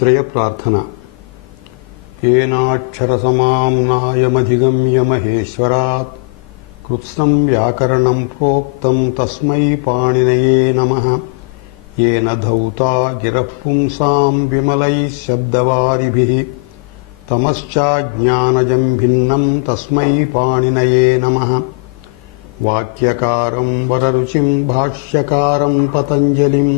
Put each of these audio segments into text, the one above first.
मुनित्रय प्रार्थना। येनाक्षरसमाम्नायमधिगम्य महेश्वरात् कृत्स्नं व्याकरणं प्रोक्तं तस्मै पाणिनये नमः। येन धौता गिरः पुंसां विमलैः शब्दवारिभिः तमश्चाज्ञानजं भिन्नं तस्मै पाणिनये नमः। वाक्यकारं वररुचिं भाष्यकारं पतञ्जलिं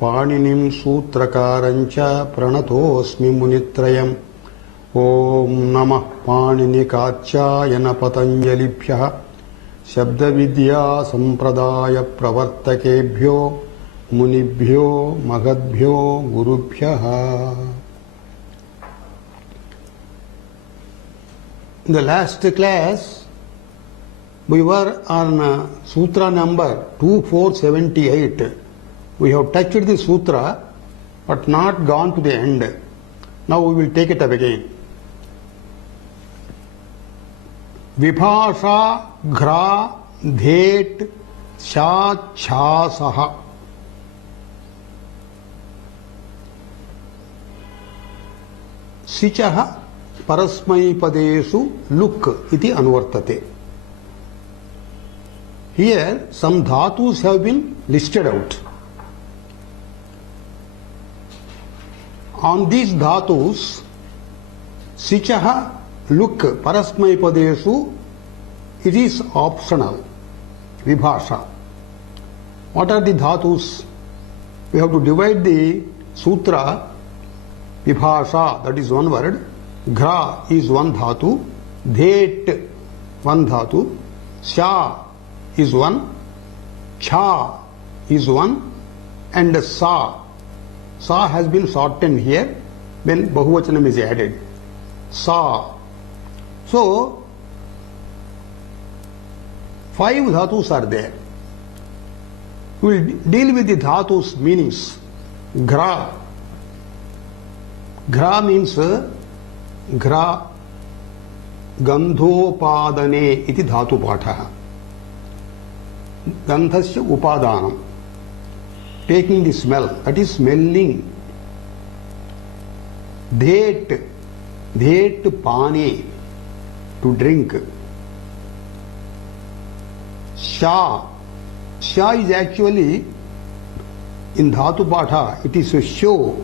पाणिनिं सूत्रकारं च प्रणतोऽस्मि मुनित्रयम्। ओम नमः पाणिनिकाचायन पतञ्जलिभ्यः शब्दविद्या संप्रदाय प्रवर्तकेभ्यो मुनिभ्यो महद्भ्यो गुरुभ्यः। In the last class we were on sutra number 2478. We have touched the sutra but not gone to the end. Now we will take it up again. विभाषा घ्रा धेट शा छा सह। सिचः परस्मैपदेषु लुक् इति अनुवर्तते. Here some dhatus have been listed out. On these dhatus, sichah, look, parasmaipadesu, it is optional. Vibhasha. What are the dhatus? We have to divide the sutra. Vibhasha, that is one word. Ghra is one dhatu. Dhet, one dhatu. Sha is one. Cha is one. And sa. Sa has been shortened here when Bahuvachanam is added. Sa. So, 5 dhatus are there. We will deal with the dhatus meanings. Ghra. Ghra means ghra gandhopadane iti dhatu patha. Gandhasya upadanam. Taking the smell, that is smelling. Dhet, dhet pane, to drink. Sha, sha is actually in dhatu patha, it is a show.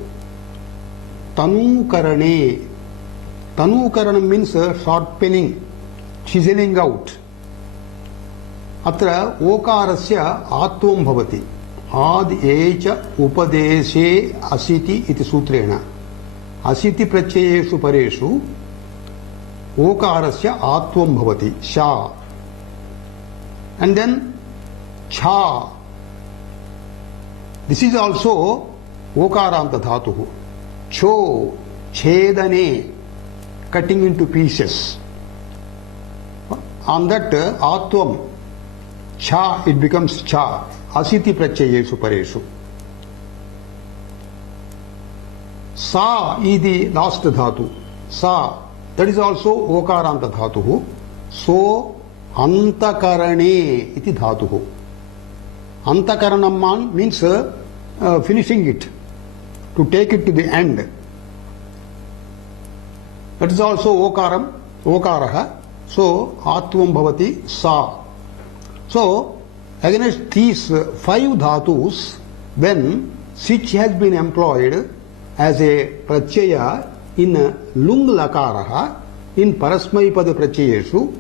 Tanukarane, tanukaranam means sharpening, chiseling out. Atra okarasya atvam bhavati. आद H उपदेशे असिति इति सूत्रेण असिति प्रत्ययेषु परेषु ओकारस्य आत्वं भवति शा. And then cha. This is also okaranta dhatuh. Cho, chedane, cutting into pieces. On that atvam, cha, it becomes cha. Asiti pratyayeshu pareshu. Sa is the last dhatu. Sa, that is also okaranta dhatuh. So, antakarane iti dhatuh. Antakaranam means finishing it, to take it to the end. That is also okaram, okaraha. So, atvam bhavati sa. So, against these 5 dhatus, when sich has been employed as a pratyaya in lung lakaraha, in parasmaipada pratyayeshu,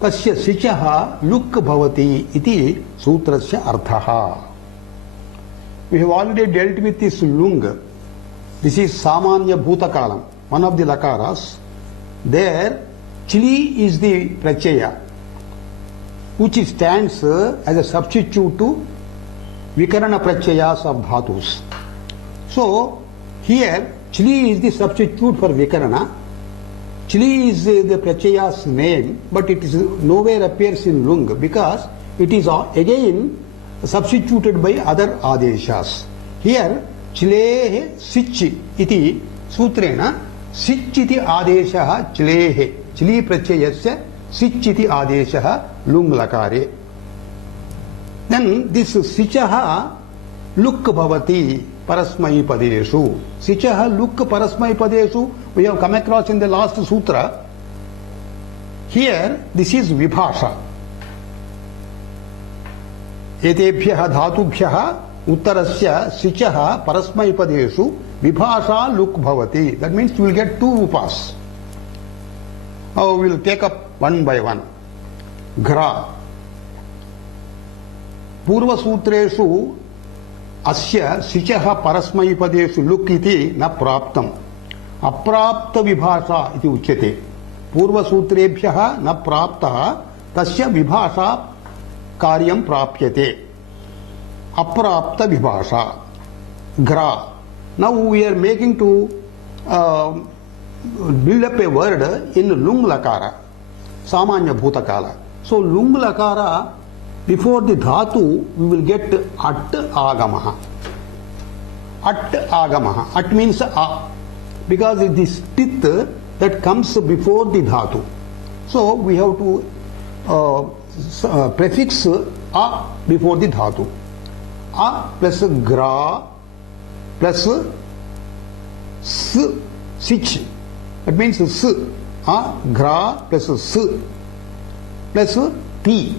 tasya sichaha luk bhavati iti sutrasya arthaha. We have already dealt with this lung. This is samanya bhutakalam, one of the lakaras. There, chili is the pratyaya, which stands as a substitute to vikarana pratyayas of dhatus. So, here, chili is the substitute for vikarana. Chili is the pratyayas name, but it is nowhere appears in lung because it is again substituted by other adeshas. Here, chilehe sich iti sutrena sich iti adeshaha chilehe. Chili pratyayasya sich iti adeshaha lung lakare. Then this sichaha luk bhavati परस्मैपदेषु. सिचः look परस्मैपदेषु we have come across in the last sutra. Here this is vibhasha. एतेभ्यः धातुभ्यः उत्तरस्य सिचः परस्मैपदेषु विभाषा लुक् भवति. That means you will get two rupas. Now we will take up one by one. घ्रा. पूर्वसूत्रेषु अस्य सिचः परस्मैपदेषु लुक् इति न प्राप्तम्. अप्राप्त विभाषा इति उच्यते. पूर्वसूत्रेभ्यः न प्राप्तः तस्य विभाषा कार्यं प्राप्यते. अप्राप्त विभाषा. घ्रा. Now we are making to build up a word in lung lakara, samanya bhutakala. So lung lakara, before the dhatu we will get at agamaha. At agamaha. At means a, because it is tith that comes before the dhatu. So we have to prefix a before the dhatu. A plus gra plus s, sich. That means s. A, gra plus s plus ti.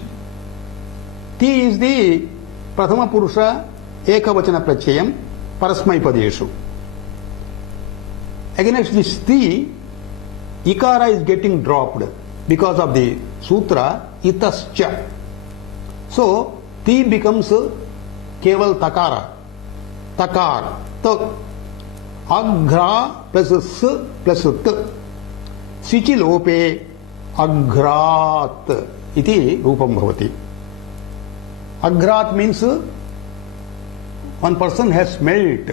Ti is the prathama purusha ekavachana prachayam parasmaipadeshu. Against this ti, ikara is getting dropped because of the sutra itascha. So ti becomes keval takara. Takar. Ta. Aghra plus s plus t. Sichi lope aghrat iti rupam bhavati. Aghrat means one person has smelt.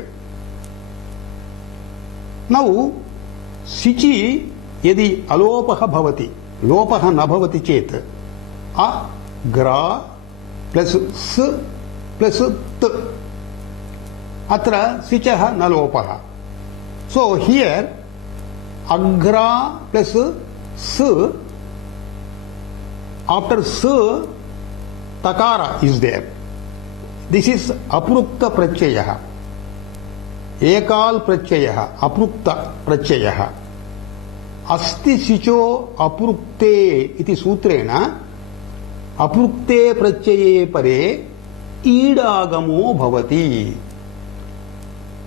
Now sichi यदि अलोपः भवति, लोपः न भवति चेत् Agra plus स plus त, अत्र सिचः न लोपः. सो हियर अग्रा प्लस स, आफ्टर स तकार इज देयर. दिस इज अपृक्त प्रत्ययः. एकाल प्रत्ययः अपृक्त प्रत्ययः. अस्ति सिचो अपृक्ते इति सूत्रेण अपृक्ते प्रत्यये परे ईडागमो भवति.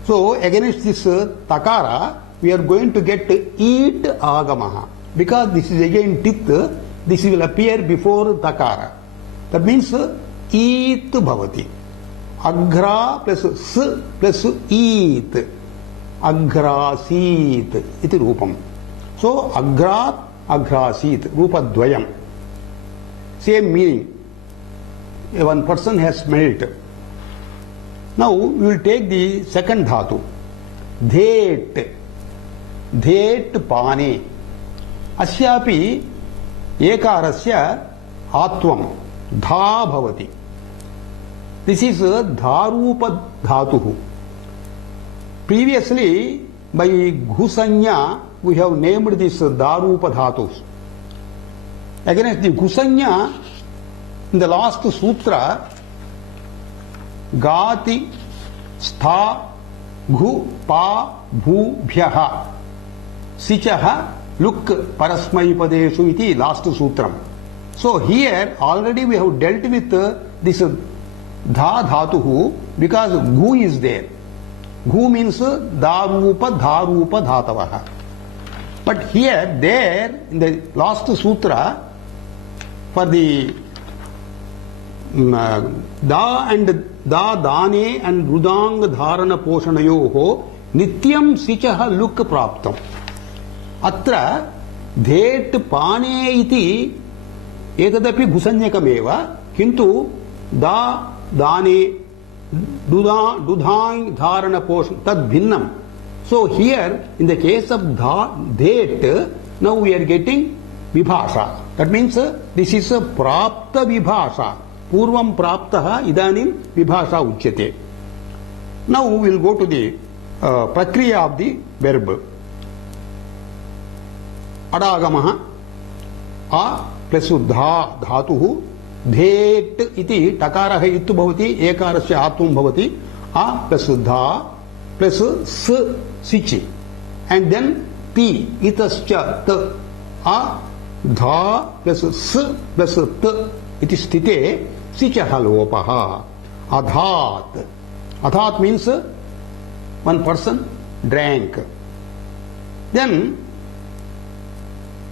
So against this takara we are going to get eat agamaha, because this is again tith, this will appear before takara. That means eat bhavati. Aghra plus s plus eat, aghrasit iti rupam. So agrat aghrasit rupa dvayam, same meaning. One person has smelt. Now we will take the second dhatu. Dhet. Dhet pane. Asyapi ekarasya atvam dha bhavati. This is dharupa dhatuhu. Previously by ghusanya we have named this dharupa dhatus. Against the ghusanya, in the last sutra, gati stha ghu pa bhu bhyaha sichaha luk parasmaipadeshu iti last sutram. So here already we have dealt with this dha dhatuhu, because gu is there. Gu means dharupa dhatavaha. But here, there, in the last sutra, for the da and da dane and rudang dharana poshanayoho nityam sichaha luk praptam. Atra dhet pane iti etadapi ghusanyakameva, kintu da dane dudhang dharana posh tad bhinnam. So here in the case of dhet, now we are getting vibhasha. That means this is a prapta vibhasha. Purvam praptaha idanim vibhasha uchyate. Now we will go to the prakriya of the verb. Adagamaha a plus dha dhatuhu dhet iti takarah ittu bhavati ekarasya atvam bhavati a plus dha plus s sichi, and then ti itascha ta a dha plus s plus t iti sthite sichaha lopaha adhat. Adhat means one person drank. Then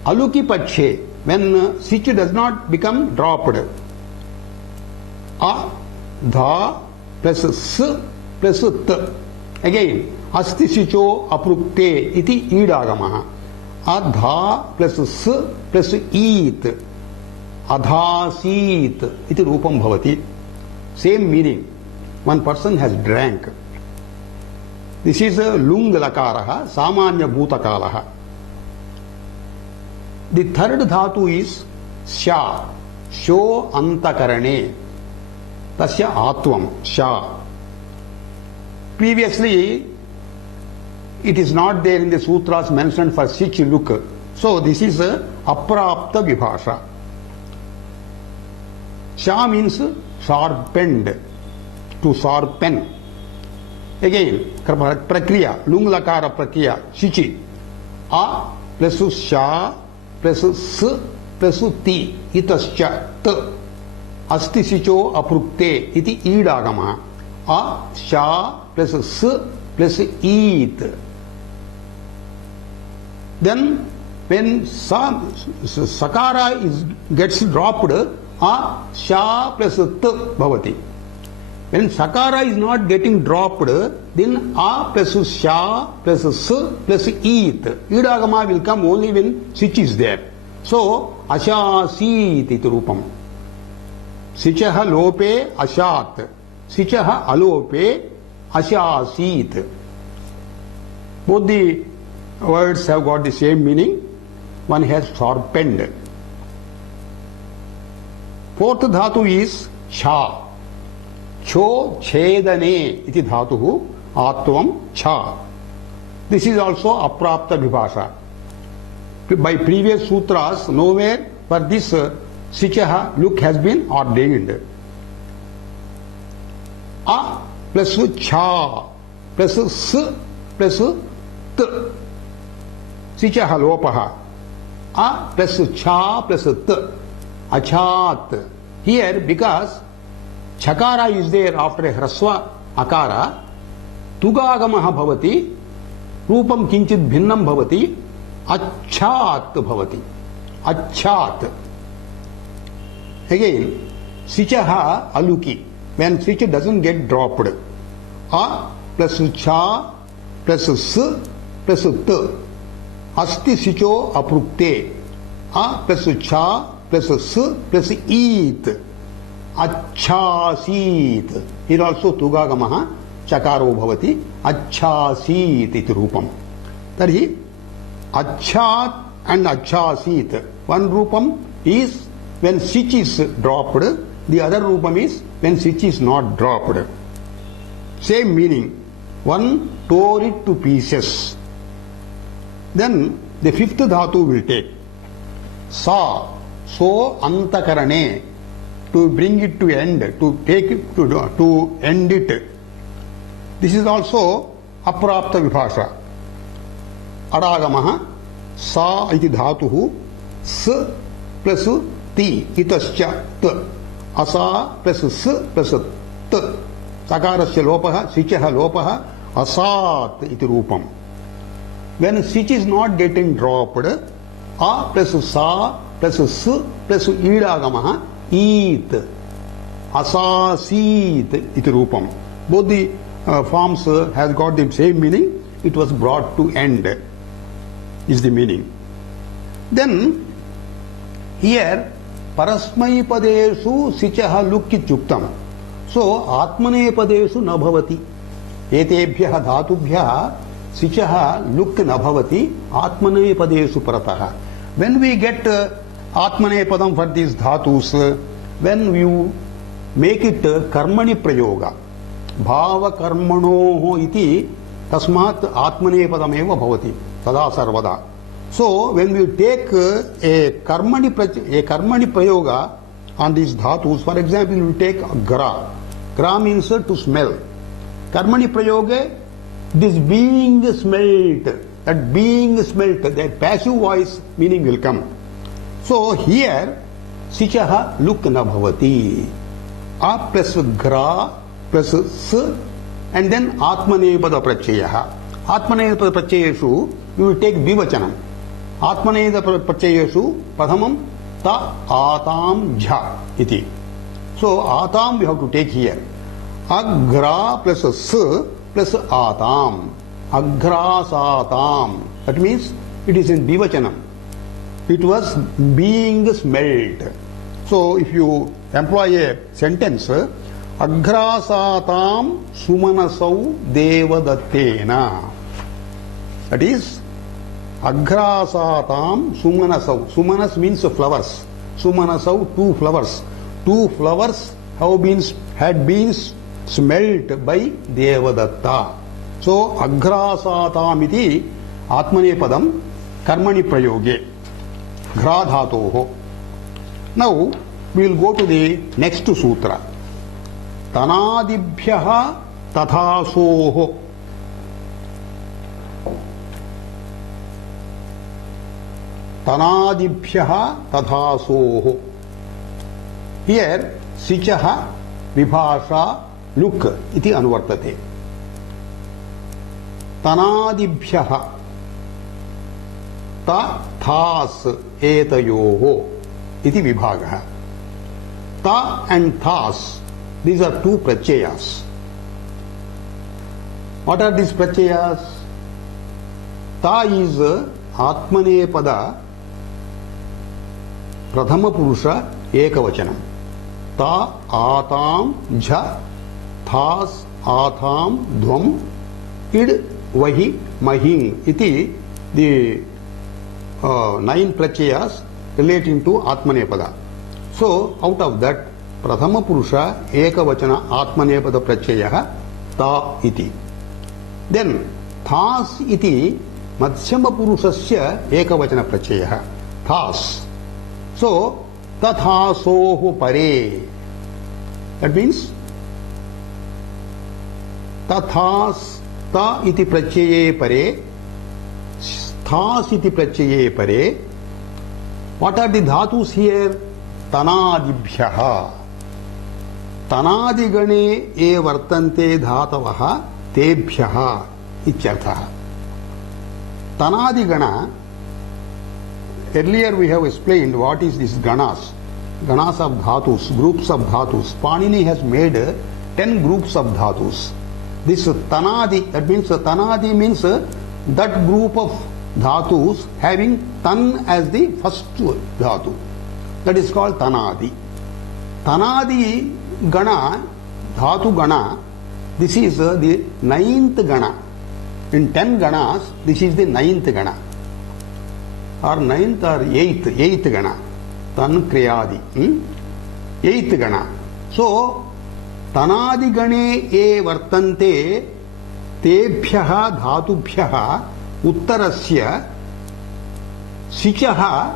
aluki pakshe, when sich does not become dropped, a dha plus s plus t. Again, asti sicho aprukte iti idagamaha. Adha plus s plus eat, adhasit iti rupam bhavati. Same meaning. One person has drank. This is a lung lakaraha, samanya bhutakalaha. The third dhatu is sha, sho antakarane. Tasya atvam, sha. Previously, it is not there in the sutras mentioned for sich look. So this is a aprapta vibhasha. Sha means sharpened, to sharpen. Again, prakriya, lung lakara prakriya, shichi. A plus sha plus s plus ti itascha t. Asti sicho aprukte iti idagama. A sha plus s plus eat. Then when sakara gets dropped, a sha plus t bhavati. When sakara is not getting dropped, then a plus sha plus s plus eat. Idagama will come only when sich is there. So ashasit iti rupam. Sichaha lope ashat. Sichaha alope ashasit. Both the words have got the same meaning. One has sharpened. Fourth dhatu is cha. Cho chedane iti dhatuhu atvam cha. This is also aprapta vibhasha. By previous sutras, nowhere for this sichaha look has been ordained. A plus cha plus s plus t. Sichaha lopaha. A plus cha plus t. Achat. Here, because chakara is there after a hraswa akara, tugagamaha bhavati, rupam kinchit bhinnam bhavati, achat bhavati. Achat. Again, sichaha aluki. When sich doesn't get dropped, a plus cha plus s plus t. Asti sicho aprukte. A plus cha plus s plus eat. Achhasit. Here also tugagamaha chakaro bhavati. Achhasit iti rupam. Tarhi achat and achhasit. One rupam is when sich is dropped. The other rupam is when sich is not dropped. Same meaning. One tore it to pieces. Then the fifth dhatu will take. Sa. So antakarane. To bring it to end, to take it to end it. This is also aprapta vibhasha. Adagamaha sa iti dhatuhu s plus ti itascha t. Asa plus s plus t. Sakarasya lopaha, sichaha lopaha, asat iti rupam. When sich is not getting dropped, a plus sa plus s plus idagamaha eat. Asasit iti rupam. Both the forms has got the same meaning. It was brought to end is the meaning. Then here parasmai padeshu sichaha lukkitjuktam. So atmane padeshu na bhavati. Etebhyah dhatubhyah sichaha luk na bhavati atmane padeshu parataha. When we get atmane padam for these dhatus, when you make it karmani prayoga, bhava karmanoho iti tasmat atmane padam eva bhavati tada sarvada. So when we take a karmani prayoga on these dhatus, for example, we take gra. Gra means to smell. Karmani prayoge It is being smelt. That being smelt, that passive voice meaning will come. So here, sichaha luk na bhavati. A plus gra plus s and then atmanepada pratyaya. Atmanepada pratyayeshu you will take dvivachanam. Atmanepada pratyayeshu prathamam ta atam jha iti. So atam we have to take here. Agra plus s plus atam. Agrasatam. That means it is in dvivachanam. It was being smelt. So if you employ a sentence, Agrasatam sumanasau devadattena. That is, Agrasatam sumanasau. Sumanas means flowers. Sumanasau, two flowers. Two flowers had been smelt by Devadatta. So, Agrasatam iti Atmanepadam Karmani Prayoge. Ghradhatoho. Now, we will go to the next sutra. Tanadibhyaha tathasoho. Tanadibhyaha tathasoho. Here, sichaha vibhasha luk iti anuvartate. Tanadibhyaha ta thas etayoho iti vibhagaha. Ta and thas, these are two pratyayas. What are these pratyayas? Ta is Atmanepada Prathama Purusha Ekavachanam. Ta atam jha thas atam dvam id vahi mahing iti the 9 pratyayas relating to Atmanepada. So out of that Prathama Purusha Ekavachana Atmanepada pratyaya ta iti. Then thas iti Madhyama Purushasya Ekavachana pratyaya thas. So tathasoho pare. That means tathas ta iti pratyaye pare, thas iti pratyaye pare. What are the dhatus here? Tanadibhyaha. Tanadigane e vartante dhatavaha tebhyaha ityarthaha. Tanadigana, earlier we have explained what is this ganas. Ganas of dhatus, groups of dhatus. Panini has made 10 groups of dhatus. This tanadi, that means tanadi means that group of dhatus having tan as the first dhatu. That is called tanadi. Tanadi gana, dhatu gana, this is the 9th gana. In 10 ganas, this is the 9th gana. Or 9th or 8th gana. Tan kriyadi. 8th gana. So, tanadi gane e vartante tebhyaha dhatubhyaha uttarasya sichaha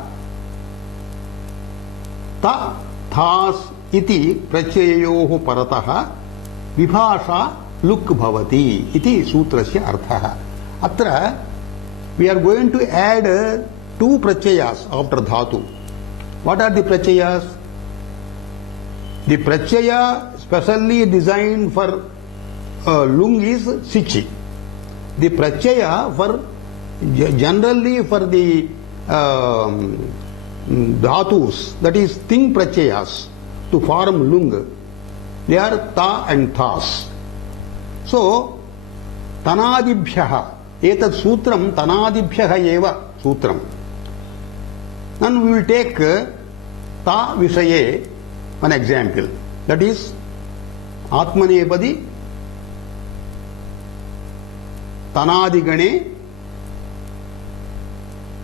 ta thas iti prachayoho parataha vibhasha luk bhavati iti sutrasya arthaha. Atra we are going to add 2 prachayas after dhatu. What are the prachayas? The prachaya specially designed for lung is sichi. The prachaya for generally for the dhatus, that is thing prachayas to form lung, they are ta and thas. So tanadibhyaha, etat sutram tanadibhyaha eva sutram. Then we will take ta vishaye an example, that is Atmanepadi Tanadigane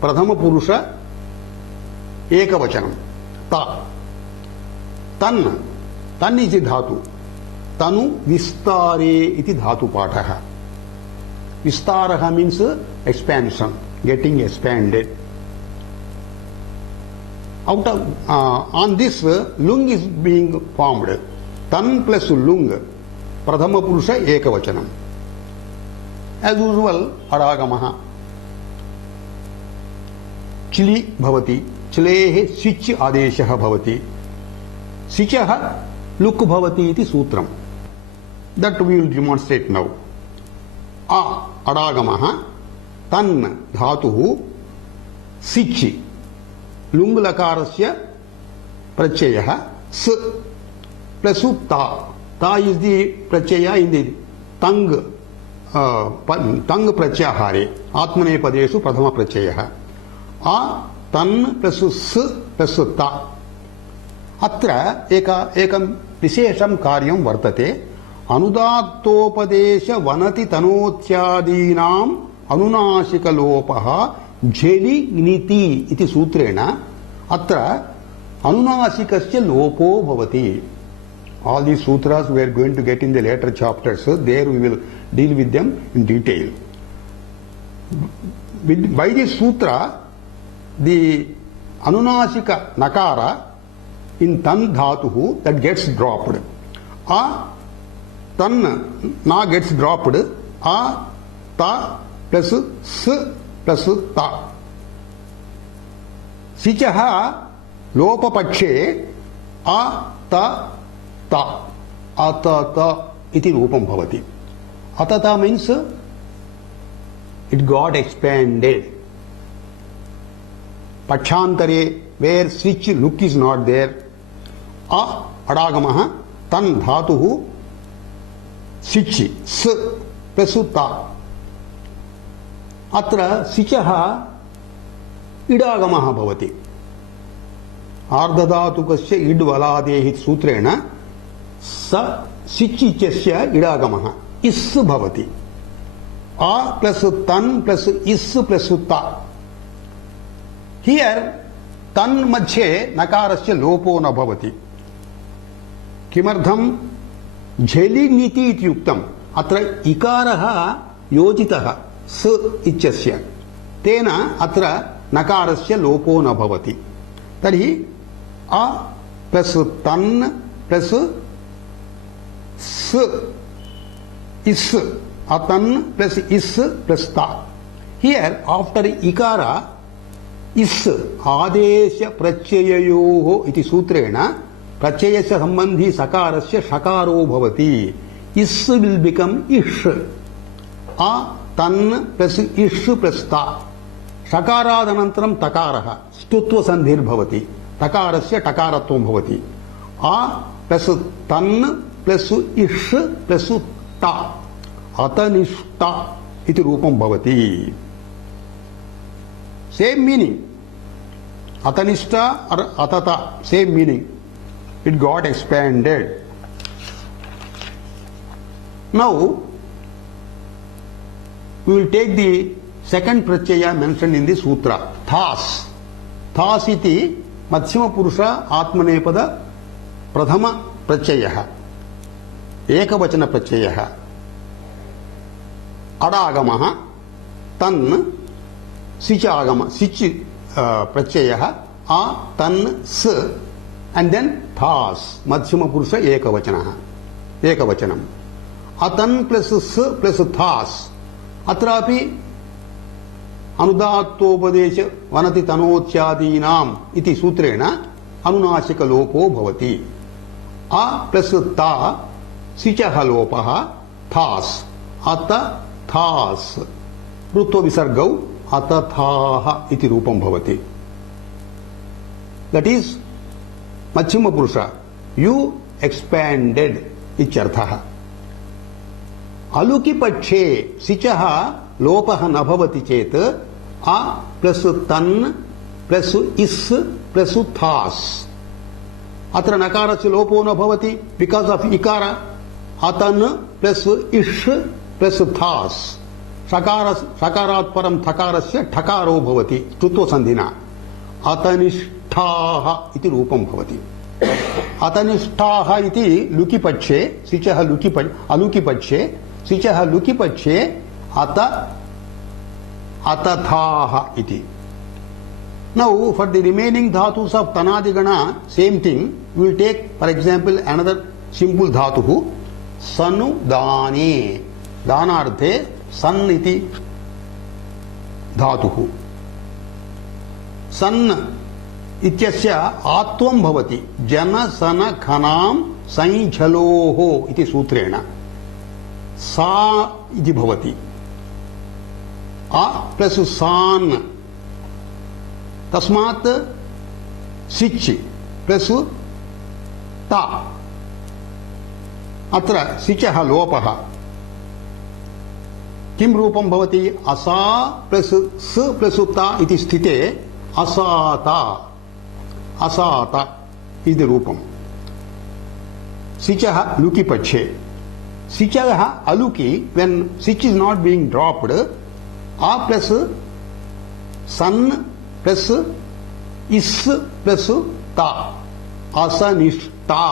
Prathama Purusha Ekavachanam ta. Tan is a dhatu. Tanu vistare iti dhatu pathaha. Vistaraha means expansion, getting expanded. Out of on this lung is being formed. Tan plus lung, Prathama Purusha Ekavachanam. as usual अडागमः चिलि भवति, चिलेः सिच् आदेशः भवति, सिचः लुक् भवति इति सूत्रम्. That we will demonstrate now. अडागमः तन् धातुः सिच् लुङ् लकारस्य प्रत्ययः स प्लस ता. ता is the Pratyaya in the तंग प्रत्याहारे आत्मनेपदेषु प्रथम प्रत्ययः. तन् प्लस स प्लस ता. अत्र एकं विशेषं कार्यं वर्तते. अनुदात्तोपदेश वनति तनोत्यादीनाम् अनुनासिकलोपः झेलि ङिति इति सूत्रेण अत्र अनुनासिकस्य लोपो भवति. All these sutras we are going to get in the later chapters. There we will deal with them in detail. By this sutra, the anunasika nakara in tan dhatuhu that gets dropped. Tan na gets dropped. Ta plus s plus ta. Sichaha lopapakshe ta ta atata iti rupam bhavati. Atata means it got expanded. Pachantare, where switch look is not there. Adagamaha tan dhatuhu switch s plus ta. Atra sichaha idagamaha bhavati. आर्धधातुकस्य इड् वलादेः सूत्रेण स सिच्चिचस्य इडागमः इस् भवति. आ प्लस तन् प्लस इस् प्लस ता. हियर तन् मध्ये नकारस्य लोपो न भवति. किमर्थं? झेलि ङिति इति उक्तम्. अत्र इकारः योजितः स इत्यस्य, तेन अत्र नकारस्य लोपो न भवति. तर्हि a plus tan plus s is atan plus is plus ta. Here after ikara is adesha prachayayoho iti sutrena prachayasya sambandhi sakarasya shakaro bhavati. Is will become ish. A tan plus ish plus ta. शकारादनन्तरं तकारः स्तुत्व सन्धिर् भवति. तकारस्य टकारत्वं भवति. आ plus तन् plus इष् plus ता अतनिष्ठा इति रूपं भवति. Same meaning. अतनिष्ठा और अतता same meaning. It got expanded. Now we will take the second pratyaya mentioned in the sutra, thas. Thas iti madhyama purusha atmanepada prathama pratyayah, ekavachana pratyayah. Adagamaha tan sichagama, sich pratyayah a tan s, and then thas madhyama purusha ekavachanam. Atan plus s plus thas. अत्रापि अनुदात्तोपदेश वनति तनोत्यादीनाम् इति सूत्रेण अनुनासिक लोपो भवति. आ plus ता सिचः लोपः थास् अत थास् ऋत्व विसर्गौ अतथाः इति रूपं भवति. दट इज मध्यम पुरुष यू एक्सपेंडेड इत्यर्थः. अलुकि पक्षे सिचः लोपः न भवति चेत आ प्लस तन् प्लस इस् प्लस थास्. अत्र नकारस्य लोपो न भवति बिकॉज ऑफ इकार. अतन् प्लस इष् प्लस थास्. सकारात् परं थकारस्य ठकारो भवति स्तुत्व संधिना. अतनिष्ठाः इति रूपं भवति. अतनिष्ठाः इति लुकि पक्षे सिचः अलुकि पक्षे सिचः लुकि पक्षे अत अतथाः इति. Now for the remaining dhatus of tanadigana, same thing. We will take for example another simple dhatuhu sanudane. दानार्थे सन् इति धातुः। सन् इत्यस्य आत्वं भवति जनसन खनां संझलोः इति सूत्रेण सा इति भवति। आ प्लस सान्, तस्मात् सिच् प्लस ता, अत्र सिचः लोपः। किं रूपं भवति? असा प्लस स प्लस ता इति स्थिते असाता, असात इति रूपम्। सिचः लुकि पक्षे, सिचः अलुकि, when sich is not being dropped, a plus san plus is plus ta, asanishta।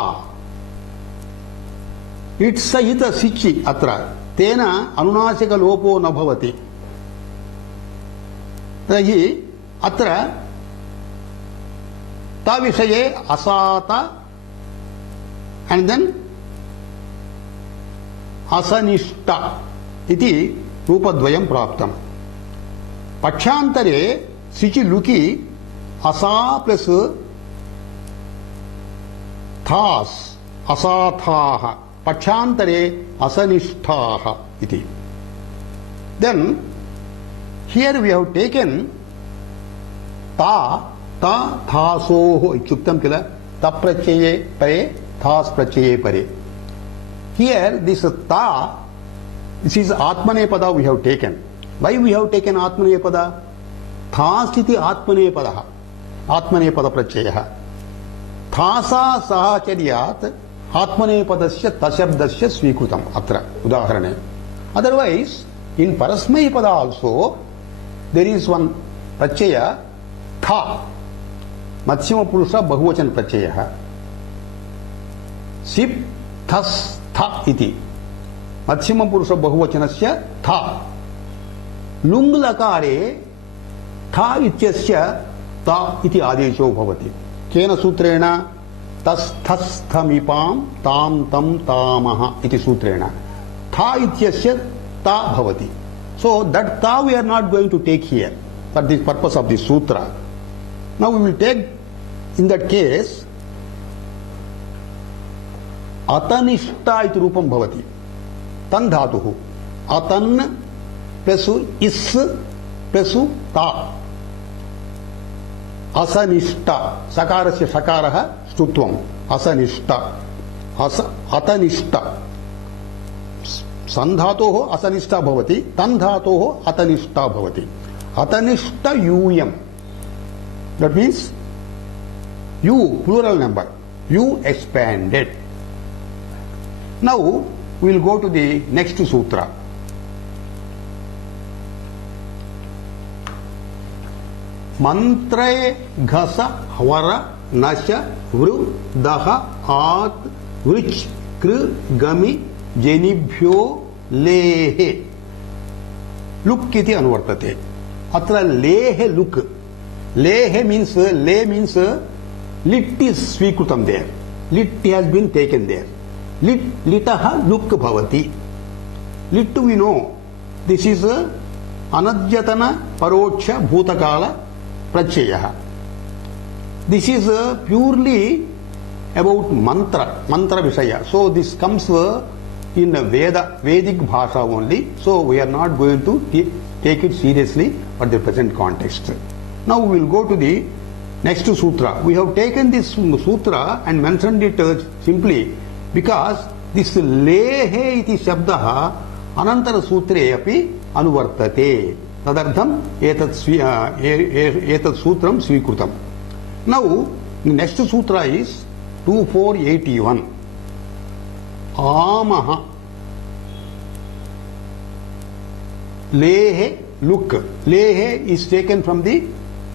It सहित सिचि अत्र, तेन अनुनासिक लोपो न भवति। तर्हि अत्र ता विषये असात एंड देन असनिष्ट इति रूपद्वयं प्राप्तम्। पक्षान्तरे सिचि लुकि असा प्लस थास् असाथाः, पक्षान्तरे असनिष्ठाः इति। Then here we have taken ता ता थासोः इत्युक्तं किल, तप् प्रत्यये परे थास् प्रत्यये परे। हियर दिस ता, दिस इज आत्मनेपदा we have taken. Why we have taken आत्मनेपदा? थास् इति आत्मनेपदः, आत्मनेपद प्रत्ययः। थासा साहचर्यात् आत्मनेपदस्य तशब्दस्य स्वीकृतम् अत्र उदाहरणे। अदरवाइज इन परस्मैपद आल्सो देयर इज वन प्रत्यय था, मध्यम पुरुष बहुवचन प्रत्ययः। सिप् थस् थ इति मध्यम पुरुष बहुवचनस्य था। लुङ् लकारे था इत्यस्य ता इति आदेशो भवति। केन सूत्रेण? तस्थस्थमिपां तां तं तामः इति सूत्रेण था इत्यस्य ता भवति। सो दैट ता we are not going to take here for this purpose of this सूत्र। Now we will take in that case अतनिष्ठा इति रूपं भवति। तन् धातुः अतन् प्लस इस् प्लस ता, असनिष्ठ, सकारस्य सकारः ष्टुत्वम्, असनिष्ठ अतनिष्ठ। सन् धातोः असनिष्ठा भवति, तन् धातोः अतनिष्ठा भवति। अतनिष्ठ यूयम्, that means you, plural number, you expanded. Now we will go to the next sutra. Mantre ghasa hwara nasha vru daha at vrich kr gami jenibhyo lehe look iti anuvartate. Atra lehe look. Lehe means, le means lit is swikrutam there. Lit has been taken there. Litaha luk bhavati. Lit we know. This is anadyatana paroksha bhutakala prachayah. This is purely about mantra vishaya. So this comes in Vedic bhasha only. So we are not going to take it seriously for the present context. Now we will go to the next sutra. We have taken this sutra and mentioned it simply because this lehe iti shabdah anantara sutre api anuvartate. Tadartham etat sutram swikrutam. Now the next sutra is 2481. Amaha lehe look. Lehe is taken from the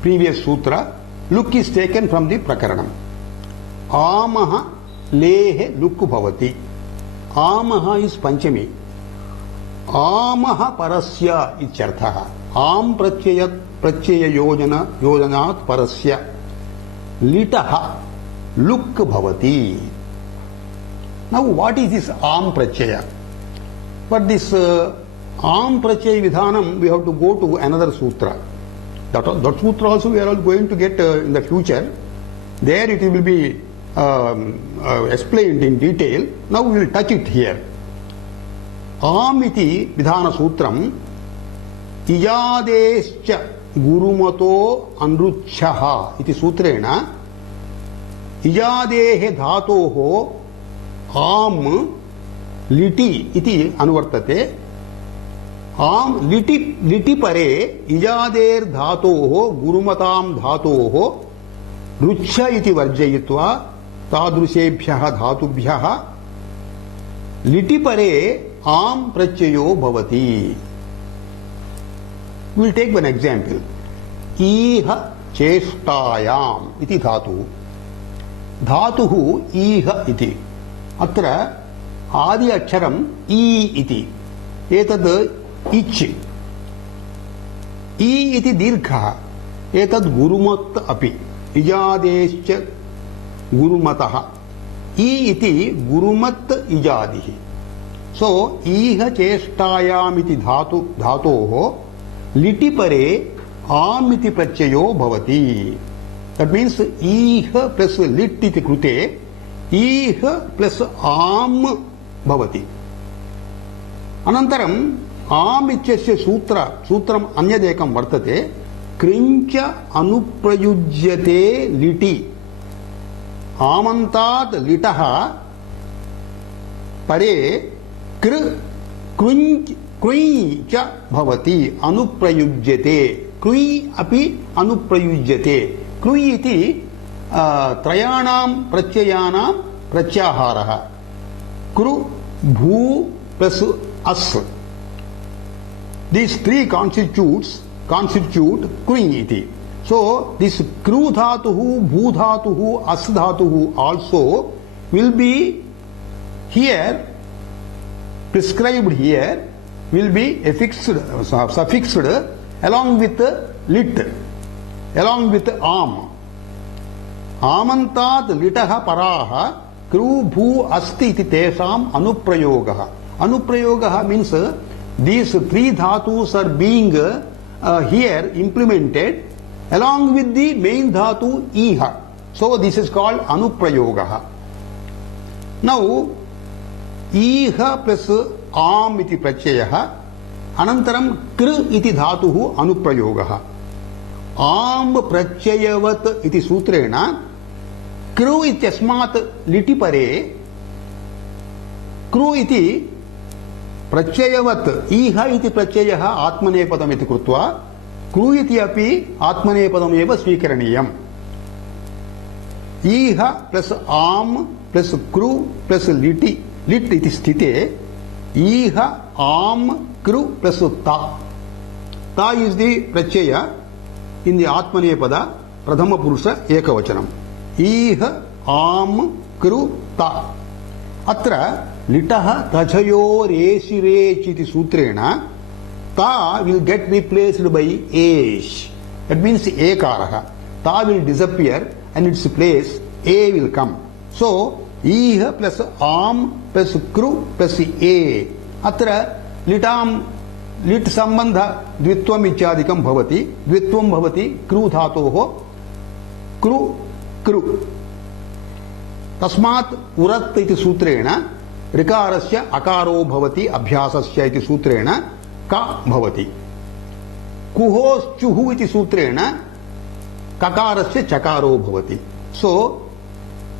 previous sutra. Look is taken from the prakaranam. Amaha lehe luk bhavati. Amaha is panchami. Amaha parasya ityarthaha. Am pratyaya yojanat parasya. Litaha luk bhavati. Now what is this am pratyaya? For this Am Pratyay Vidhanam, we have to go to another sutra. That sutra also we are all going to get in the future. There it will be explained in detail. Now we will touch it here. Am iti Vidhana Sutram Ijadescha Gurumato Anruchyaha iti sutrena Ijadehe dhatoho Am Liti iti anuvartate. Am liti pare ijader dhatoho gurumatam dhatoho ruchya iti varjayitva tadrushebhyah dhatubhyah liti pare am pracchayo bhavati. We will take one example. Iha cheshtayam iti dhatu. Dhatuhu iha iti. Atra adi aksharam I iti. Etad ich. I iti dirgha. Etad gurumat api. Ijadescha gurumataha. I iti gurumat ijadihi. So, iha cheshtayam iti dhatoho liti pare am iti pracchayo bhavati. That means iha plus lit iti krute iha plus am bhavati. Anantaram am ityasya sutram anyadekam vartate krincha anuprayujyate liti amantat litaha pare krui cha bhavati anuprayujyate. Krui api anuprayujyate. Krui iti trayanam pracchayanam pratyaharaha. Kru, bhu plus as. These three constitute krui iti. So this kru dhatuhu, bhu dhatuhu, as dhatuhu also will be here prescribed here, will be affixed, suffixed along with lit, along with am. Amantat litaha paraha kru bhu asti iti tesam anuprayogaha. Anuprayogaha means these three dhatus are being here implemented along with the main dhatu iha. So this is called anuprayogaha. Now iha plus am iti pracchayaha anantaram kr iti dhatuhu anuprayogaha. Am pracchayavat iti sutrena kru ityasmat liti pare kru iti pracchayavat iha iti pracchayaha atmanepadam iti krutva kru iti api atmanepadam eva swikaraniyam. Iha plus am plus kru plus liti lit iti sthite iha am kru plus ta. Ta is the prachaya in the atmanepada prathama purusha ekavachanam. Iha am kru ta. Atra litaha tajayo resirech iti sutrena ta will get replaced by esh. That means ekaraha. Ta will disappear and its place a will come. So iha plus am plus kru plus a. Atra litam lit sambandha dvitvam ityadikam bhavati. Dvitvam bhavati kru dhatoho kru. Tasmat urat iti sutrena rikarasya akaro bhavati abhyasasya iti sutrena ka bhavati. Kuhos chuhu iti sutrena kakarasya chakaro bhavati. So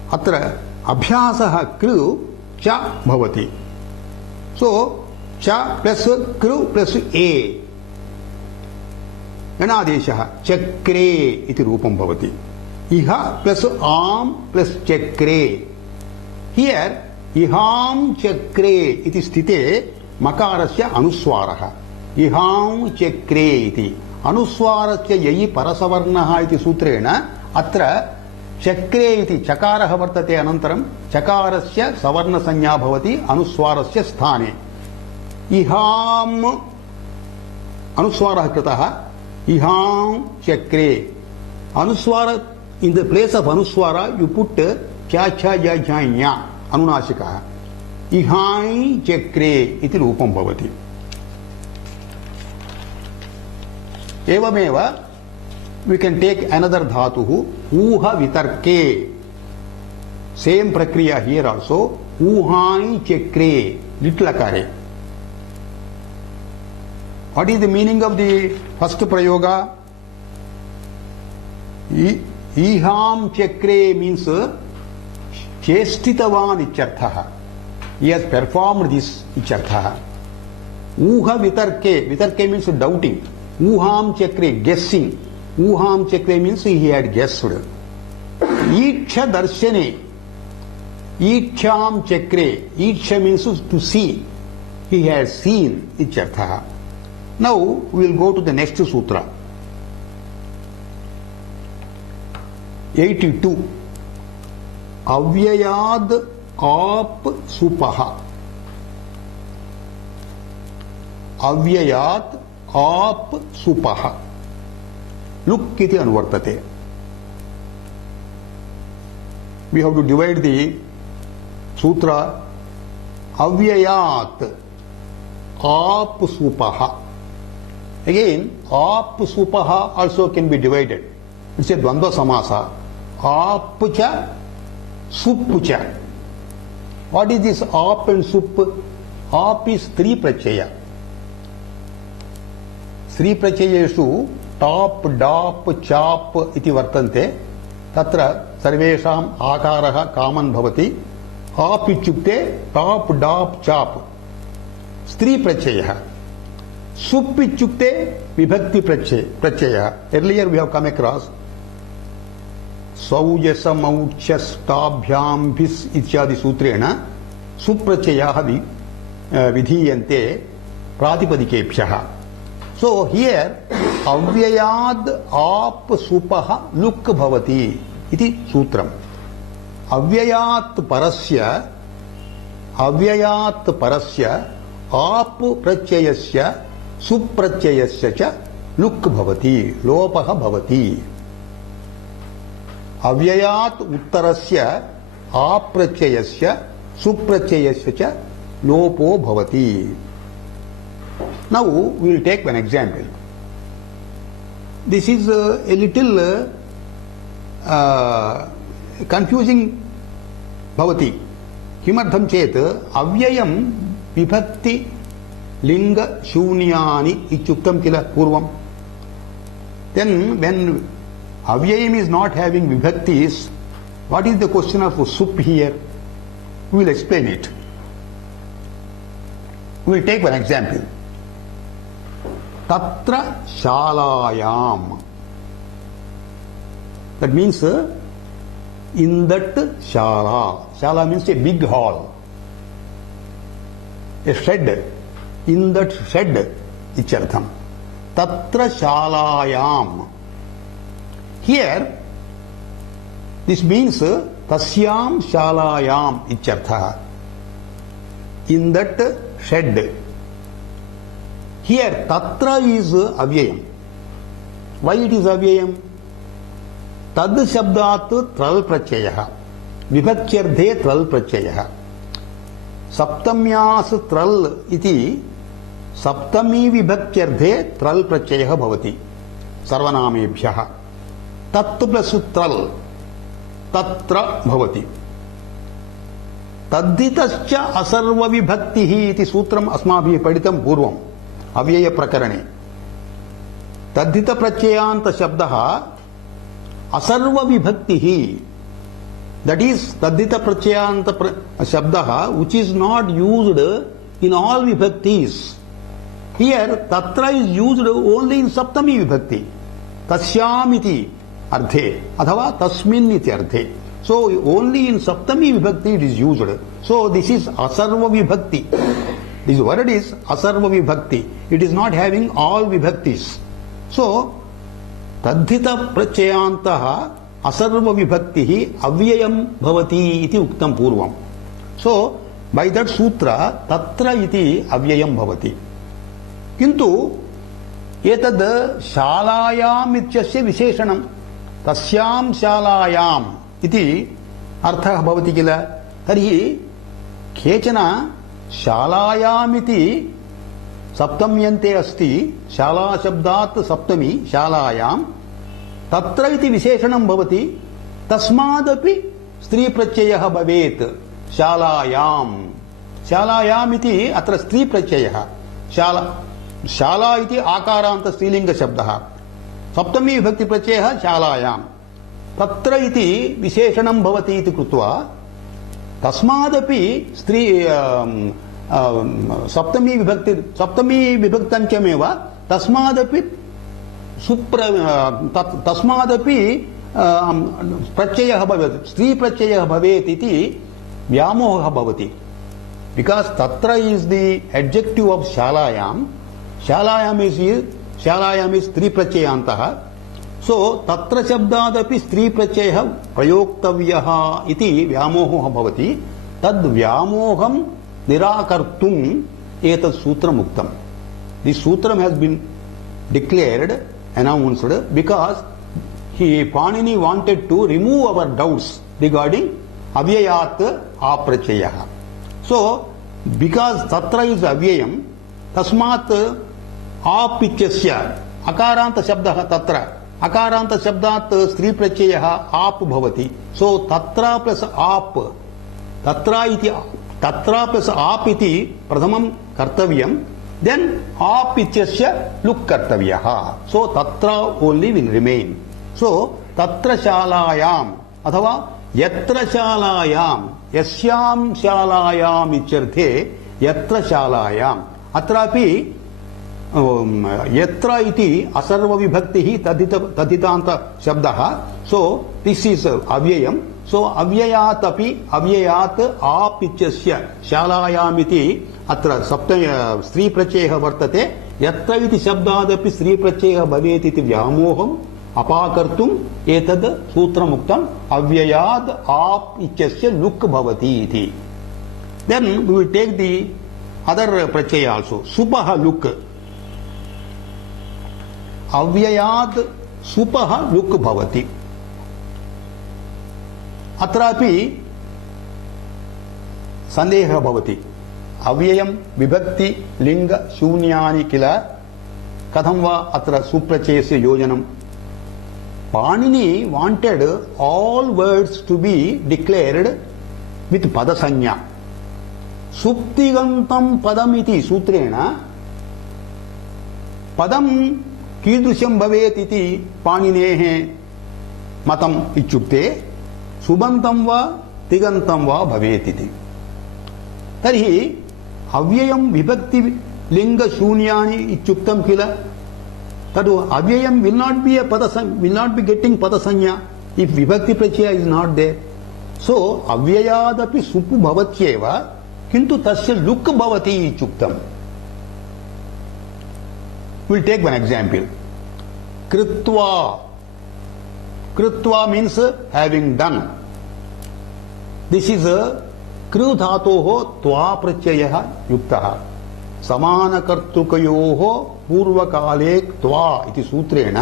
atra abhyasah kru cha bhavati. So cha plus kru plus a. Ganadeshah chakre iti rupam bhavati. Iha plus am plus chakre. Here iham chakre iti sthite makarasya anuswaraha. Iham chakre iti anuswarasya yayi parasavarnaha iti sutrena atra chakre iti chakaraha vartate anantaram chakarasya savarna sanya bhavati anuswarasya sthane. Iham anuswarah kritaha iham chakre. Anuswara, in the place of anuswara you put cha cha ja ja nya anunashika. Ihai chakre iti rupam bhavati. एवमेव we can take another dhatuh uha vitarke. Same prakriya here also. Uhai chakre, little akare. What is the meaning of the first prayoga? Iham chakre means chestitavan ichartha. He has performed this ichartha. Uha vitarke. Vitarke means doubting. Uham chakre, guessing. Uham chakre means he had guessed. Iksha darshane. Iksham chakre. Iksha means to see. He has seen ichartha. Now we will go to the next sutra. 82. Avyayad ap supaha. Avyayat ap supaha. Look iti anuvartate. We have to divide the sutra. Avyayat ap supaha. Again, ap supaha also can be divided. It's a dvandva samasa. Apcha, supcha. What is this ap and sup? Ap is three prachaya. Three prachayeshu top, dap, chap iti vartante. Tatra sarvesham akaraha kaman bhavati. Ap ichukte top, dap, chap. Three prachaya. Sup ichukte vibhakti prachaya. Earlier we have come across Saujasa mauchas tabhyam vis ityadi sutrena suprachayaha vidhiyante pratipadikebhyaha. So here avyayad ap supaha luk bhavati iti sutram. Avyayat parasya ap prachayasya suprachayasya cha luk bhavati lopaha bhavati. Avyayat uttarasya aprachayasya suprachayasya cha lopo bhavati. Now we will take one example. This is a little confusing bhavati. Kimartham chet avyayam vibhakti linga shunyani ichuktam kila purvam. Then when avyayam is not having vibhaktis, what is the question of sup here? We will explain it. We will take one example. Tatra shalayam. That means in that shala. Shala means a big hall. A shed. In that shed. Ichartham. Tatra shalayam. Here, this means tasyam shalayam ichartha. In that shed. Here, tatra is avyayam. Why it is avyayam? Tad shabdat tral prachayaha. Vibhakyardhe tral prachayaha. Saptamyas tral iti saptami vibhakyardhe tral prachayaha bhavati. Sarvanamebhyaha. Tat plus tral tatra bhavati. Tadhitascha asarva vibhaktihi iti sutram asmabhi paditam purvam. Avyaya prakarane. Tadhita prachayanta shabdaha asarva vibhaktihi. That is tadhita prachayanta shabdaha which is not used in all vibhaktis. Here tatra is used only in saptami vibhakti. Tasyam iti arthe athava tasmin iti arthe. So only in saptami vibhakti it is used. So this is asarva vibhakti. This word is asarva vibhakti. It is not having all vibhaktis. So tadhita prachayantaha asarva vibhaktihi avyayam bhavati iti uktam purvam. So by that sutra tatra iti avyayam bhavati. Kintu etad shalayam ityasya visheshanam tasyam shalayam iti arthah bhavati kila. Tarhi kechana shalayam iti सप्तम्यन्ते अस्ति शालाशब्दात् सप्तमी शालायां तत्र इति विशेषणं भवति तस्मादपि स्त्री प्रत्ययः भवेत् शालायां शालायाम् इति अत्र स्त्री प्रत्ययः शाला इति आकारान्त स्त्रीलिङ्ग शब्दः सप्तमी विभक्ति प्रत्ययः शालायां तत्र इति विशेषणं भवति इति कृत्वा तस्मादपि स्त्री सप्तमी विभक्त्यमेव तस्मादपि तस्मादपि प्रत्ययः भवेत् स्त्री प्रत्ययः भवेत् इति व्यामोहः भवति बिकास् तत्र इस् दि एड्जेक्टिव् ऑफ शालायाम् इस् स्त्री प्रत्ययान्तः सो तत्र शब्दादपि स्त्री प्रत्ययः प्रयोक्तव्यः इति व्यामोहः भवति तद् व्यामोहं निराकर्तुम् एतत् सूत्रम् उक्तम् दिस् सूत्रम् has been declared announced because Panini wanted to remove our doubts regarding avyayat aprachayah. So because tatra is avyayam tasmat apityasya akaranta shabdah tatra akaranta shabdat stri prachayah ap bhavati so tatra plus ap tatra plus ap iti pradhamam kartavyam then ap ityasya luk kartavyah so tatra only will remain so tatra shalayam अथवा यत्र शालायाम यस्याम शालायाम इत्यर्थे यत्र शालायाम अत्रापि यत्र इति असर्व विभक्तिः तदितान्त शब्दः so this is अव्ययम् सो अव्ययात् अपि अव्ययात् आप इत्यस्य शालायाम इति अत्र स्त्री प्रत्ययः वर्तते यत्र इति शब्दादपि स्त्री प्रत्ययः भवेत् इति व्यामोहम् अपाकर्तुम् एतद् सूत्रमुक्तम् अव्ययाद् आप इत्यस्य लुक् भवति इति then we will take the other Pratyaya also सुपः लुक् अव्ययाद् सुपः लुक् भवति अत्रापि सन्देहः भवति अव्ययं विभक्ति लिंग शून्यानि किल कथं वा अत्र सुप्रत्ययस्य योजनम् Panini wanted all words to be declared with padasanya. Suptigantam padamiti sutrena padam कीदृशं भवेत् इति पाणिनेः मतम् इत्युक्ते सुबन्तं वा तिगन्तं वा भवेत् इति तर्हि अव्ययं विभक्ति लिंग शून्यानि इत्युक्तं किल तद् अव्ययं will not be getting padasanya if vibhakti prachaya is not there so अव्ययादपि सुपु भवत्येव किन्तु तस्य लुक् भवति इत्युक्तम् we'll take one example कृत्वा means having done this is a कृ धातोः त्वा प्रत्ययः युक्तः समानकर्तृकयोः पूर्वकाले त्वा इति सूत्रेण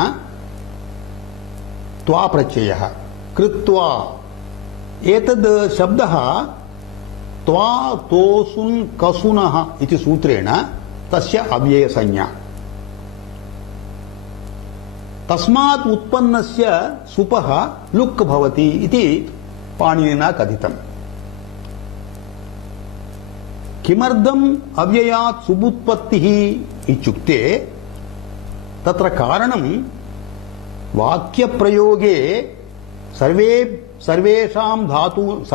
त्वा प्रत्ययः कृत्वा एतद् शब्दः त्वा तोसुन् कसुनः इति सूत्रेण तस्य अव्ययसंज्ञा तस्मात् उत्पन्नस्य सुपः लुक् भवति इति पाणिनिना कथितम् किमर्थम् अव्ययात् सुबुत्पत्तिः इत्युक्ते तत्र कारणं वाक्यप्रयोगे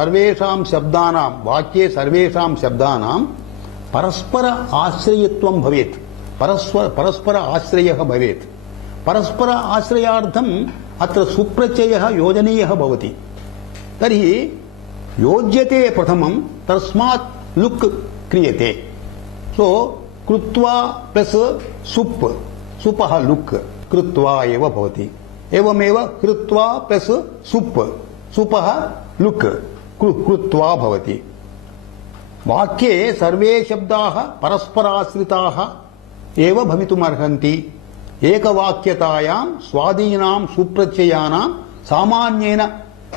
सर्वेषां शब्दानां वाक्ये सर्वेषां शब्दानां परस्पर आश्रयत्वं भवेत् परस्पर आश्रयः भवेत् परस्पर आश्रयार्थम् अत्र सुप्रत्ययः योजनीयः भवति तर्हि योज्यते प्रथमं तस्मात् लुक् क्रियते सो कृत्वा प्लस सुपः लुक् कृत्वा एव भवति एवमेव कृत्वा प्लस सुपः लुक् कृत्वा भवति वाक्ये सर्वे शब्दाः परस्पराश्रिताः एव भवितुमर्हन्ति एकवाक्यतायां स्वादीनां सुप्रत्ययानां सामान्येन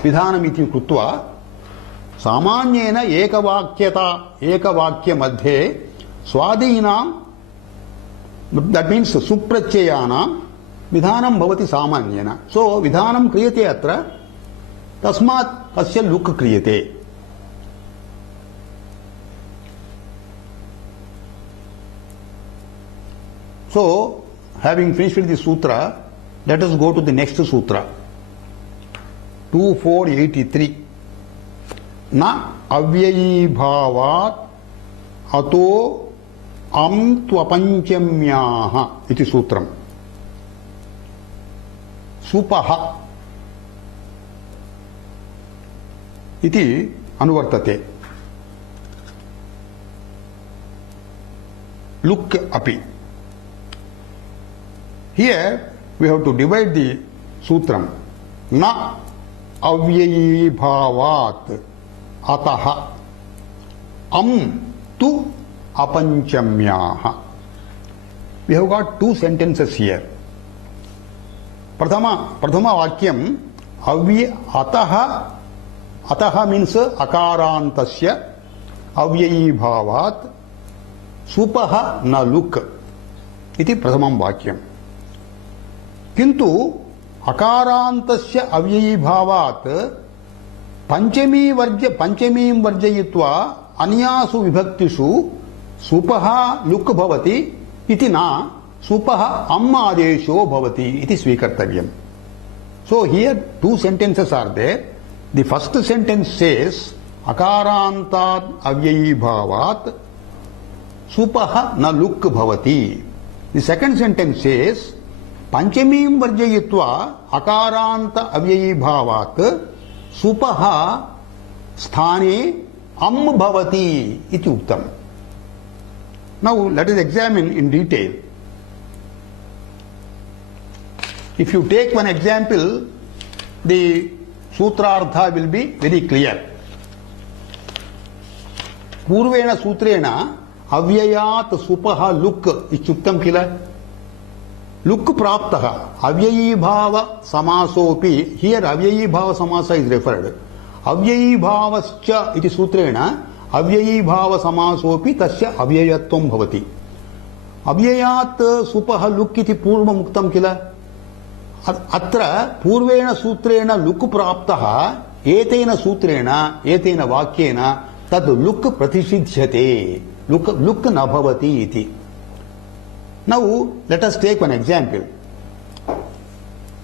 विधानमिति कृत्वा सामान्येन एकवाक्यमध्ये स्वादीनां दट मीन्स सुप्रत्ययानां विधानं भवति सामान्येन. सो विधानं क्रियते अत्र, तस्मात् अस्य लुक् क्रियते. So, having finished with the sutra, let us go to the next sutra. 2483. Na avyayi bhavat ato am tvapanchamyaha iti sutram. Supaha iti anuvartate. Look api. Here we have to divide the sutram. Na avyayi bhavat ataha am tu apanchamyaha. We have got two sentences here. Prathama vakyam ataha means akarantasya avyayi bhavat supaha na luk iti pratamam vakyam. किंतु अकारान्तस्य अव्ययी भावात् पंचमीं वर्जयित्वा अन्यासु विभक्तिषु सुपः लुक् भवति इति न, सुपः अम् आदेशो भवति इति स्वीकर्तव्यम्. So here two sentences are there. The first sentence says अकारान्तात् अव्ययी भावात् सुपः न लुक् भवति. The second sentence says Panchami वर्जयित्वा अकारांत अव्ययी भावात् सुपः स्थाने अम् भवति इति उक्तम्. Now let us examine in detail. If you take one example, the sutrartha will be very clear. पूर्वेण सूत्रेण अव्ययात् सुपः लुक् इत्युक्तं किल. लुक् प्राप्तः अव्ययी भाव समासोपि. हियर अव्ययी भाव समास इज रेफर्ड. अव्ययी भावश्च इति सूत्रेण अव्ययी भाव समासोपि तस्य अव्ययत्वं भवति. अव्ययात् सुपः लुक् इति पूर्वम् उक्तं किल. अत्र पूर्वेण सूत्रेण लुक् प्राप्तः, एतेन सूत्रेण एतेन वाक्येन तद् लुक् प्रतिषिध्यते, लुक् न भवति इति. Now let us take one example.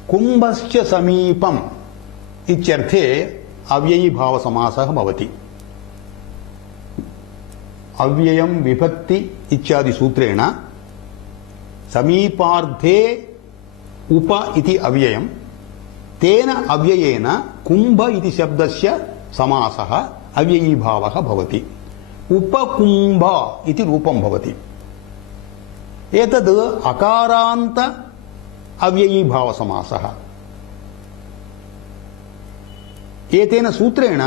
कुंभस्य समीपम् इत्यर्थे अव्ययी भाव समासः भवति. अव्ययं विभक्ति इत्यादि सूत्रेण समीपार्थे उप इति अव्ययम्, तेन अव्ययेन कुंभ इति शब्दस्य समासः अव्ययी भावः भवति. उपकुंभ इति रूपं भवति. एतद् अकारान्त अव्ययी भाव समासः. एतेन सूत्रेण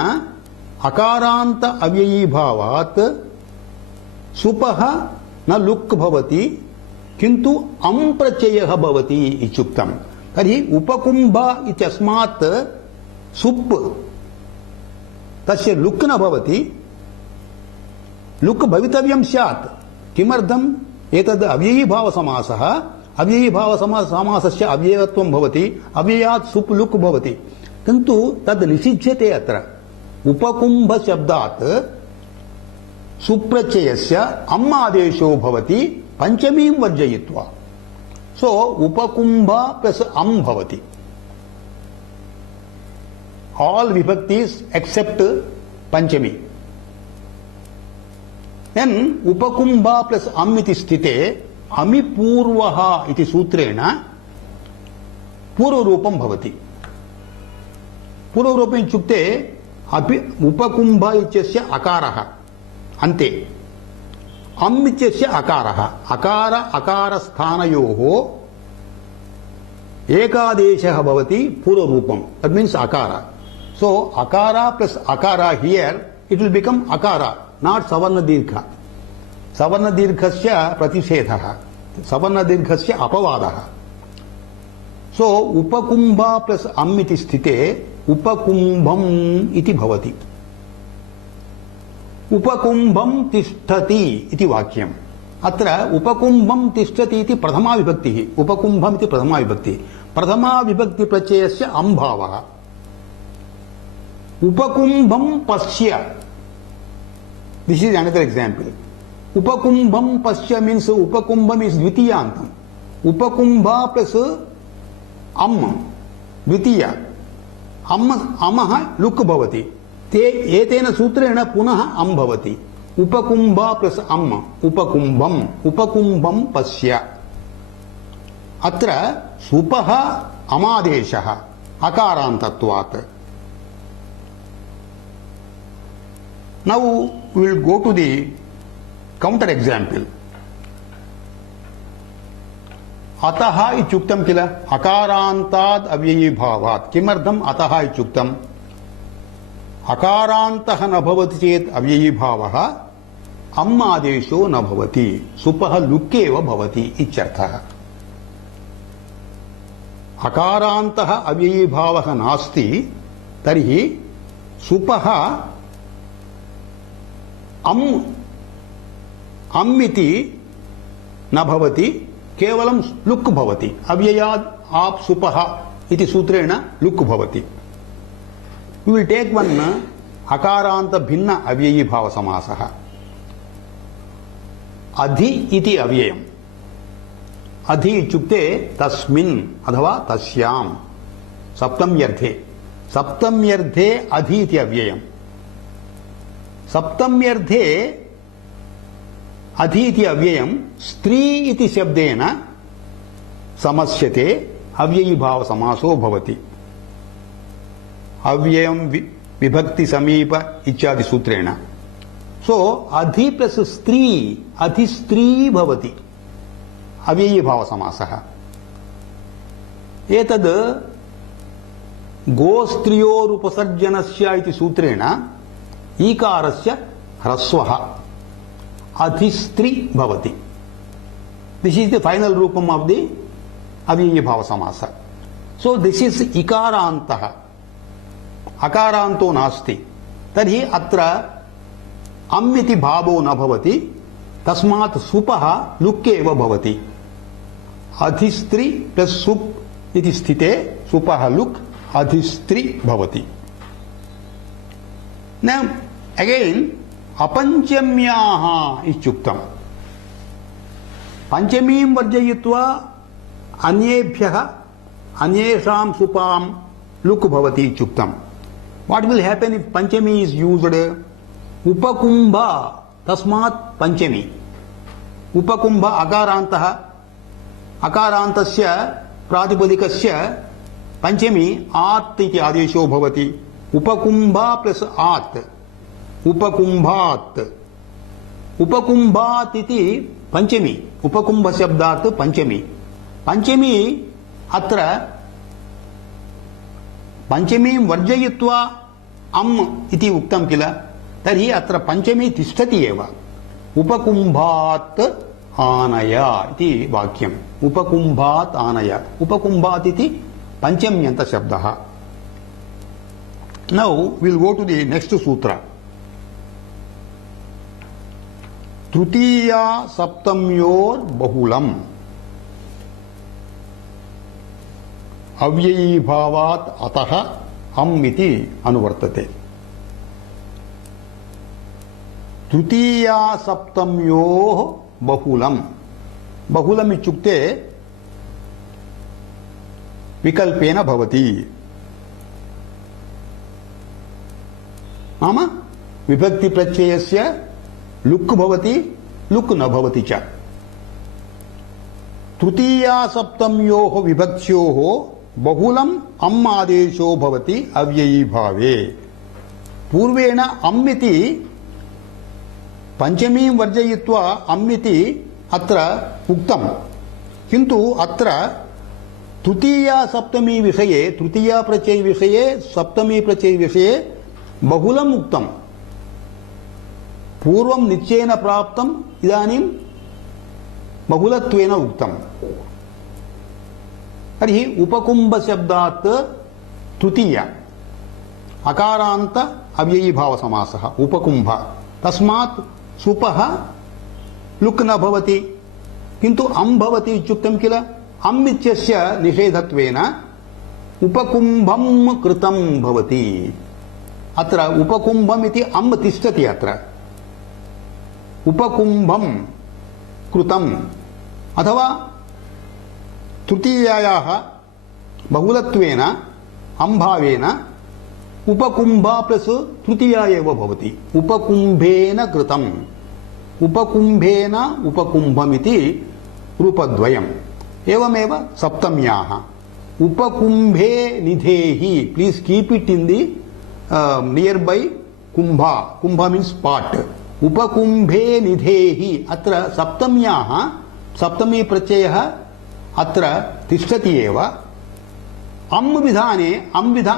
अकारान्त अव्ययी भावात् सुपः न लुक् भवति, किन्तु अम् प्रत्ययः भवति इत्युक्तम्. तर्हि उपकुंभ इत्यस्मात् सुप् तस्य लुक् न भवति, लुक् भवितव्यं स्यात्. किमर्थम्? एतद् अव्ययी भाव समासः. अव्ययी भाव समासस्य अव्ययत्वं भवति. अव्ययात् सुप् लुक् भवति, किन्तु तद् निषिध्यते. अत्र उपकुंभ शब्दात् सुप्रत्ययस्य अम् आदेशो भवति पंचमीं वर्जयित्वा. सो उपकुंभ प्लस अम् भवति. ऑल विभक्तिस् एक्सेप्ट पंचमी. देन् उपकुंभ प्लस अम् इति स्थिते अमि पूर्वः इति सूत्रेण पूर्वरूपं भवति. पूर्वरूपम् इत्युक्ते उपकुंभ इत्यस्य अकारः अन्ते, अम् इत्यस्य अकारः. अकार अकार स्थानयोः एकादेशः भवति पूर्वरूपम्. दट् मीन्स् अकार. सो अकार प्लस अकार हियर इट विल बिकम अकार, नॉट सवर्ण दीर्घ. सवर्ण दीर्घस्य प्रतिषेधः, सवर्ण दीर्घस्य अपवादः. सो उपकुंभ प्लस अम् इति स्थिते उपकुंभम् इति भवति. उपकुंभं तिष्ठति इति वाक्यम्. अत्र उपकुंभम तिष्ठति इति प्रथमा विभक्तिः, उपकुंभम इति प्रथमा विभक्तिः, प्रथमा विभक्ति प्रत्ययस्य अम् भावः। उपकुंभम पश्य, दिस इज अनदर एग्जांपल। उपकुंभम पश्य मीन्स उपकुंभम इज द्वितीयांतम, उपकुंभ प्लस अम् द्वितीय, अमः लुक् भवति, ते एतेन सूत्रेण पुनः अम् भवति। उपकुंभ प्लस अम् उपकुंभम, उपकुंभम पश्य। अत्र सुपः अमादेशः अकारान्तत्वात्। Now we will go to the counter example. अतः इत्युक्तं किल, अकारान्ताद् अव्ययीभावात्। किमर्थम् अतः इत्युक्तम्? अकारान्तः न भवति चेत् अव्ययीभावः, अम् आदेशो न भवति, सुपः लुक् एव भवति इत्यर्थः। अकारान्तः अव्ययीभावः नास्ति तर्हि सुपः अम् इति न भवति, केवलं लुक् भवति। अव्ययाद् आप सुपः इति सूत्रेण लुक् भवति। We will take one अकारान्त भिन्न अव्ययीभाव समासः। अधि इति अव्ययम्। अधि इत्युक्ते तस्मिन् अथवा तस्याम्, सप्तम्यर्थे, सप्तम्यर्थे अधि इति अव्ययम्। सप्तम्यर्थे अधि इति अव्ययम् स्त्री इति शब्देन समस्यते, अव्ययीभाव समासो भवति। अव्ययम् विभक्ति समीप इत्यादि सूत्रेण। सो अधि प्लस स्त्री, अधिस्त्री भवति अव्ययीभाव समासः। एतद् गोस्त्रियोरुपसर्जनस्य इति सूत्रेण ईकारस्य ह्रस्वः अधिस्त्री भवति। This is the final Rupam of the अव्ययीभाव समास। सो दिस इज इकारान्तः, अकारान्तो नास्ति, तर्हि अत्र अम् इति भावो न भवति, तस्मात् सुपः लुक् एव भवति। अधिस्त्री प्लस सुप् इति स्थिते सुपः लुक् अधिस्त्री भवति। Now again अपञ्चम्याः इत्युक्तम्। पञ्चमीं वर्जयित्वा अन्येभ्यः अन्येषां सुपां लुक् भवति इत्युक्तम्। What will happen if Panchami is used? उपकुंभ, तस्मात् पंचमी। उपकुंभ अकारान्तः, अकारान्तस्य प्रातिपदिकस्य पंचमी आत् इति आदेशो भवति। उपकुंभ प्लस आत्, उपकुंभात्। उपकुंभात् इति पंचमी, उपकुंभ शब्दात् पंचमी। पंचमी अत्र पंचमीं वर्जयित्वा अम् इति उक्तं किल, तर्हि अत्र पंचमी तिष्ठति एव। उपकुंभात् आनय इति वाक्यम्। उपकुंभात् आनय, उपकुंभात् इति पंचम्यन्त शब्दः। Now we will go to the next sutra. तृतीया सप्तम्योर बहुलम अव्ययीभावात् अतः अम् इति अनुवर्तते। तृतीया सप्तम्योः बहुलम, बहुलम इत्युक्ते विकल्पेन भवति। नाम विभक्ति प्रत्ययस्य लुक् भवति, लुक् न भवति च। तृतीया सप्तम्योः विभक्त्योः बहुलम् अम् आदेशो भवति अव्ययीभावे। पूर्वेण अम् इति पंचमीं वर्जयित्वा अम् इति अत्र उक्तम्, किन्तु अत्र तृतीया सप्तमी विषये, तृतीया प्रत्यय विषये, सप्तमी प्रत्यय विषये बहुलम् उक्तम्। पूर्वं निश्चयेन प्राप्तम्, इदानीं बहुलत्वेन उक्तम्। तर्हि उपकुंभ शब्दात् तृतीय अकारान्त अव्ययीभाव समासः उपकुंभ, तस्मात् सुपः लुक् न भवति किन्तु अम् भवति इत्युक्तं किल अम् इत्यस्य निषेधत्वेन उपकुम्भं कृतं भवति अत्र उपकुम्भम् इति अम् तिष्ठति अत्र उपकुम्भं कृतम् अथवा तृतीयायाः बहुलत्वेन अम्भावेन उपकुम्भा प्लस तृतीया एव भवति उपकुम्भेन कृतम् उपकुम्भेन उपकुम्भमिति रूपद्वयम् एवमेव सप्तम्याः उपकुम्भे निधेहि please keep it in the near by कुम्भा कुम्भा मीन्स पार्ट उपकुम्भे निधेहि अत्र सप्तम्याः सप्तमी प्रत्ययः अत्र तिष्ठति एव अम् विधाने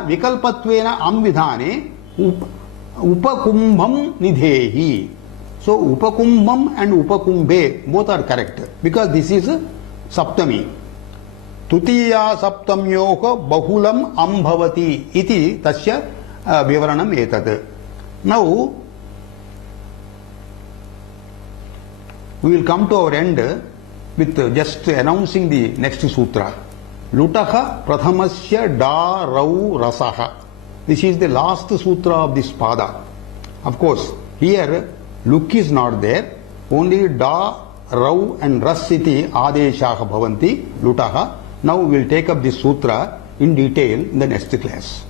विकल्पत्वेन अम् विधाने उपकुम्भं निधेहि सो उपकुम्भम एंड उपकुम्भे both are correct because this is सप्तमी तृतीया सप्तम्योः बहुलम् अम् भवति इति तस्य विवरणम् एतत् नौ we will come to our end with just announcing the next sutra lutaha prathamasya da rau rasaha this is the last sutra of this pada of course here luk is not there only da rau and ras iti adeshaah bhavanti lutaha now we will take up this sutra in detail in the next class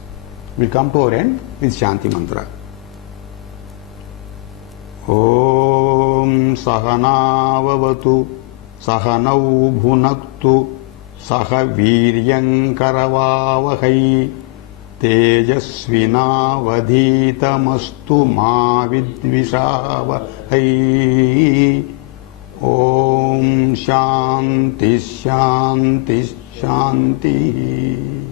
we will come to our end with shanti mantra ॐ सहनाववतु सहनौ भुनक्तु सह वीर्यङ्करवावहै तेजस्विनावधीतमस्तु मा विद्विषावहै ॐ शान्ति शान्ति शान्तिः